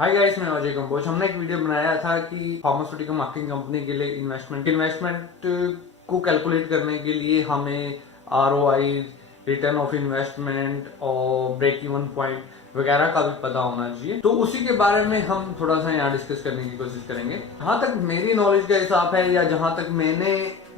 Hi guys, मैं अजय कंबोज। हमने एक वीडियो बनाया था कि फार्मास्यूटिकल मार्केटिंग कंपनी के लिए इन्वेस्टमेंट को कैलकुलेट करने के लिए हमें आरओआई, रिटर्न ऑफ इन्वेस्टमेंट और ब्रेक इवन पॉइंट वगैरह का भी पता होना चाहिए। तो उसी के बारे में हम थोड़ा सा यहाँ डिस्कस करने की कोशिश करेंगे। जहाँ तक मेरी नॉलेज का हिसाब है या जहाँ तक मैंने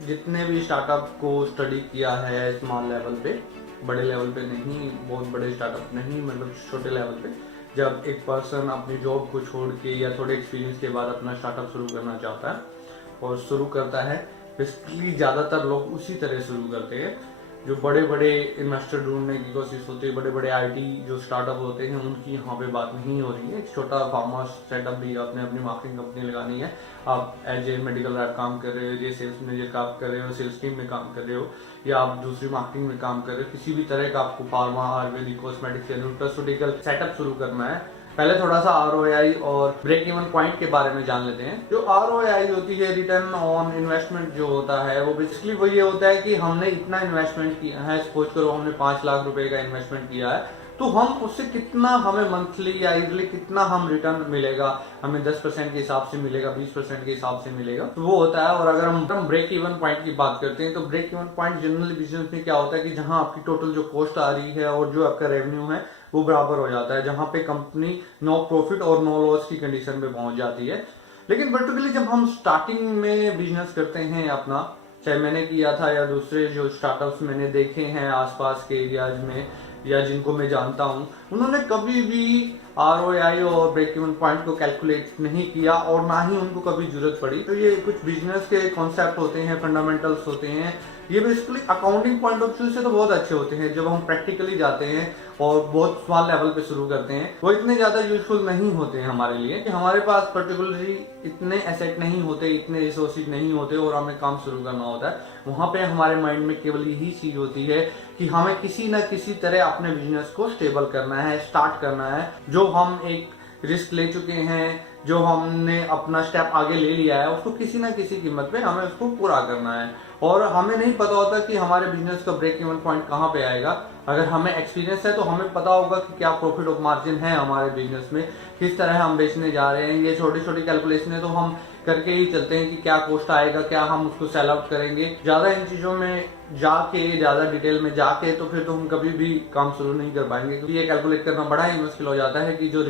जितने भी स्टार्टअप को स्टडी किया है स्मॉल लेवल पे, बड़े लेवल पे नहीं, बहुत बड़े स्टार्टअप नहीं, मतलब छोटे लेवल पे, जब एक पर्सन अपनी जॉब को छोड़ के या थोड़े एक्सपीरियंस के बाद अपना स्टार्टअप शुरू करना चाहता है और शुरू करता है, बेसिकली ज़्यादातर लोग उसी तरह शुरू करते हैं। जो बड़े बड़े इन्वेस्टर ढूंढने की कोशिश होती है, बड़े बड़े आईटी जो स्टार्टअप होते हैं, उनकी यहाँ पे बात नहीं हो रही है। एक छोटा फार्मा सेटअप भी आपने अपनी मार्केटिंग कंपनी लगानी है, आप एज ए मेडिकल रैप काम कर रहे हो, या सेल्स मैनेजर काम कर रहे हो, सेल्स टीम में काम कर रहे हो, या आप दूसरी मार्केटिंग में काम कर रहे हो, किसी भी तरह का आपको फार्मा, आयुर्वेदिक, कॉस्मेटिक्स या न्यूट्रास्यूटिकल सेटअप शुरू करना है, पहले थोड़ा सा आरओआई और ब्रेक इवन पॉइंट के बारे में जान लेते हैं। जो आरओआई होती है, रिटर्न ऑन इन्वेस्टमेंट जो होता है, वो बेसिकली वो ये होता है कि हमने इतना इन्वेस्टमेंट किया है, सपोज करो हमने 5 लाख रुपए का इन्वेस्टमेंट किया है, तो हम उससे कितना हमें मंथली या ईयरली कितना हम रिटर्न मिलेगा, हमें 10% के हिसाब से मिलेगा, 20% के हिसाब से मिलेगा, तो वो होता है। और अगर हम ब्रेक इवन पॉइंट की बात करते हैं, तो break even point generally business में क्या होता है कि जहां आपकी टोटल जो कॉस्ट आ रही है और जो आपका रेवेन्यू है वो बराबर हो जाता है, जहां पे कंपनी नो प्रॉफिट और नो लॉस की कंडीशन पे पहुंच जाती है। लेकिन पर्टिकुलरली जब हम स्टार्टिंग में बिजनेस करते हैं अपना, चाहे मैंने किया था या दूसरे जो स्टार्टअप्स मैंने देखे हैं आसपास के एरियाज में या जिनको मैं जानता हूं, उन्होंने कभी भी आरओआई और ब्रेक इवन पॉइंट को कैलकुलेट नहीं किया और ना ही उनको कभी जरूरत पड़ी। तो ये कुछ बिजनेस के कॉन्सेप्ट होते हैं, फंडामेंटल्स होते हैं, ये basically accounting point of view से तो बहुत अच्छे होते हैं। जब हम प्रैक्टिकली जाते हैं और बहुत स्मॉल लेवल पे शुरू करते हैं, वो इतने ज्यादा यूजफुल नहीं होते हैं हमारे लिए, कि हमारे पास पर्टिकुलरली इतने एसेट नहीं होते, इतने रिसोर्सेज नहीं होते और हमें काम शुरू करना होता है। वहां पे हमारे माइंड में केवल यही चीज होती है कि हमें किसी न किसी तरह अपने बिजनेस को स्टेबल करना है, स्टार्ट करना है। जो हम एक रिस्क ले चुके हैं, जो हमने अपना स्टेप आगे ले लिया है, उसको किसी ना किसी कीमत पे हमें उसको पूरा करना है। और हमें नहीं पता होता कि हमारे बिजनेस का ब्रेक इवन पॉइंट कहाँ पे आएगा। अगर हमें एक्सपीरियंस है तो हमें पता होगा कि क्या प्रॉफिट ऑफ मार्जिन है हमारे बिजनेस में, किस तरह हम बेचने जा रहे हैं। ये छोटी छोटी कैलकुलेशन है तो हम करके ही चलते हैं कि क्या कॉस्ट आएगा, क्या हम उसको सेल आउट करेंगे। ज्यादा इन चीजों में जाके, ज्यादा डिटेल में जाके तो फिर तो हम कभी भी काम शुरू नहीं कर पाएंगे, क्योंकि ये कैलकुलेट करना बड़ा ही मुश्किल हो जाता है कि जो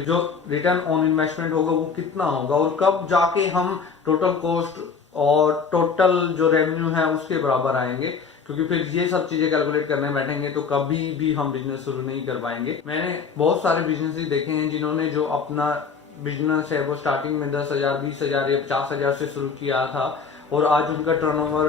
रिटर्न ऑन इन्वेस्टमेंट होगा वो कितना होगा और कब जाके हम टोटल कॉस्ट और टोटल जो रेवेन्यू है उसके बराबर आएंगे। क्योंकि फिर ये सब चीजें कैलकुलेट करने बैठेंगे तो कभी भी हम बिजनेस शुरू नहीं कर पाएंगे। मैंने बहुत सारे बिजनेस देखे हैं जिन्होंने जो अपना बिजनेस है वो स्टार्टिंग में 10,000, 20,000 या 50,000 से शुरू किया था और आज उनका टर्नओवर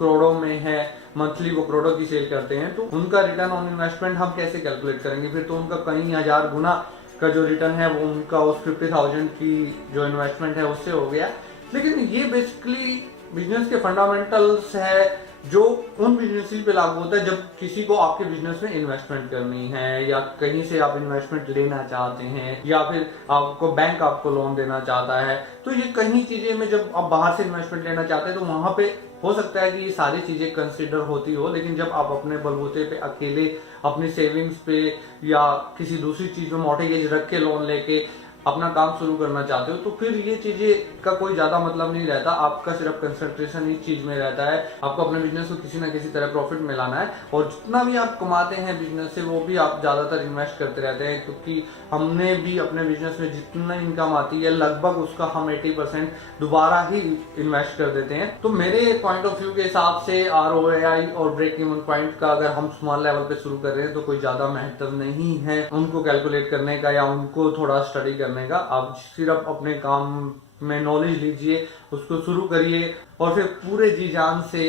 करोड़ों में है, मंथली वो करोड़ों की सेल करते हैं। तो उनका रिटर्न ऑन इन्वेस्टमेंट हम कैसे कैलकुलेट करेंगे? फिर तो उनका कई हजार गुना का जो रिटर्न है वो उनका उस 50,000 की जो इन्वेस्टमेंट है उससे हो गया। लेकिन ये बेसिकली बिजनेस के फंडामेंटल्स है जो उन बिजनेस पे लागू होता है जब किसी को आपके बिजनेस में इन्वेस्टमेंट करनी है, या कहीं से आप इन्वेस्टमेंट लेना चाहते हैं, या फिर आपको बैंक आपको लोन देना चाहता है। तो ये कहीं चीजें में जब आप बाहर से इन्वेस्टमेंट लेना चाहते हैं तो वहां पे हो सकता है कि ये सारी चीजें कंसिडर होती हो, लेकिन जब आप अपने बलबूते पे अकेले अपनी सेविंग्स पे या किसी दूसरी चीज में मॉर्टगेज रख के लोन लेके अपना काम शुरू करना चाहते हो तो फिर ये चीजें का कोई ज्यादा मतलब नहीं रहता। आपका सिर्फ कंसंट्रेशन इस चीज में रहता है, आपको अपने बिजनेस को किसी ना किसी तरह प्रॉफिट में लाना है और जितना भी आप कमाते हैं बिजनेस से वो भी आप ज्यादातर इन्वेस्ट करते रहते हैं। क्योंकि हमने भी अपने बिजनेस में जितना इनकम आती है लगभग उसका हम 80% दोबारा ही इन्वेस्ट कर देते हैं। तो मेरे पॉइंट ऑफ व्यू के हिसाब से आरओआई और ब्रेक इवन पॉइंट का अगर हम स्मॉल लेवल पे शुरू कर रहे हैं तो कोई ज्यादा महत्व नहीं है उनको कैलकुलेट करने का या उनको थोड़ा स्टडी करने का। आप सिर्फ अपने काम में नॉलेज लीजिए, उसको शुरू करिए और फिर पूरे जी जान से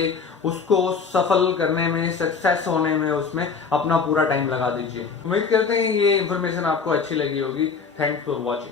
उसको सफल करने में, सक्सेस होने में उसमें अपना पूरा टाइम लगा दीजिए। उम्मीद करते हैं ये इन्फॉर्मेशन आपको अच्छी लगी होगी। Thanks for watching.